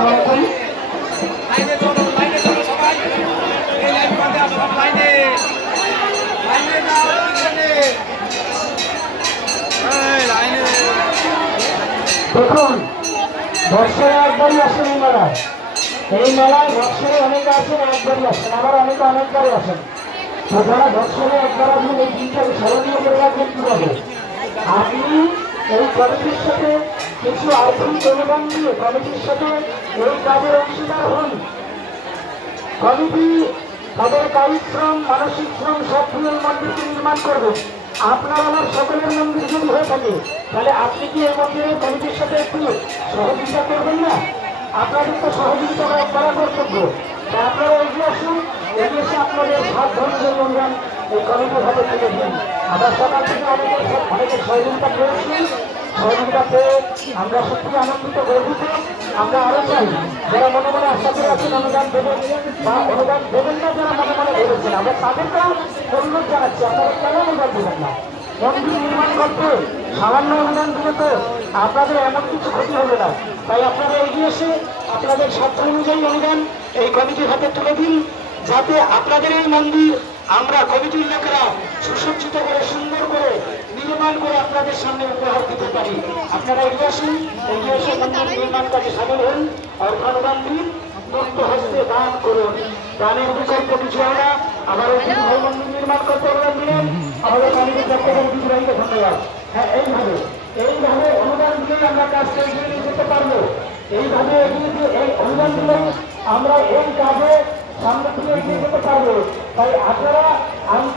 আলাইকুম। দেখুন, বৎসরে একবারই আসেন এই মেলায়। এই মেলায় বৎসরে অনেকে আসেন, একবারই আসেন, আবার অনেকে অনেকবারই আসেন। তো যারা বৎসরে একবার আসেন এই দিনটাকে স্মরণীয় করে রাখবেন কীভাবে? আপনি এই কমিটির সাথে কিছু আর্থিক অনুদান দিয়ে কমিটির সাথে এই কাজের অংশীদার হন। কমিটি তাদের কায়িক শ্রম, মানসিক শ্রম সব দিয়ে মন্দিরটি নির্মাণ করবে। আপনার আমার সকলের মন্দির যদি হয়ে থাকে, তাহলে আপনি কি এই মন্দিরের কমিটির সাথে একটু সহযোগিতা করবেন না? আপনাদের তো সহযোগিতা করা কর্তব্য। তাই আপনারা এগিয়ে আসুন, এগিয়ে এসে আপনাদের সব ধরনের অনুদান এই কমিটির হাতে তুলে দিন। আমরা সকাল থেকে অনেকের সহযোগিতা পেয়েছি। সহযোগিতা পেয়ে আমরা সত্যি আনন্দিত, গর্বিত। আমরা আরো চাই যারা মনে মনে আশা করে আছেন অনুদান দেবেন বা অনুদান দেবেন না, যারা মনে মনে ভেবেছেন, আমরা তাদেরকেও অনুরোধ জানাচ্ছি আপনারা কেন অনুদান দেবেন না। মন্দির নির্মাণ করতে সামান্য অনুদান দিলে তো আপনাদের এমন কিছু ক্ষতি হবে না। তাই আপনারা এগিয়ে এসে আপনাদের সাধ্য অনুযায়ী অনুদান এই কমিটির হাতে তুলে দিন, যাতে আপনাদের এই মন্দির আমরা কমিটির লোকেরা সুসজ্জিত করে, সুন্দর করে নির্মাণ করে আপনাদের সামনে উপহার দিতে পারি। আপনারা এগিয়ে আসুন, এগিয়ে এসে মন্দির নির্মাণ কাজে সামিল হন, অর্থানুদান দিন, মুক্ত হস্তে দান করুন। দানের বিকল্প কিছু হয় না। আবার ওই ভাই মন্দির নির্মাণ করতে অনুদান দিলেন, আমাদের কমিটির পক্ষ থেকে বিজয়ীকে ধন্যবাদ। হ্যাঁ, এইভাবে অনুদান দিলেই আমরা কাজটা এগিয়ে নিয়ে যেতে পারবো। এইভাবে এগিয়ে দিয়ে এই অনুদান দিলেই আমরা এই কাজে সামনে থেকে এগিয়ে যেতে পারবো। তাই আপনারা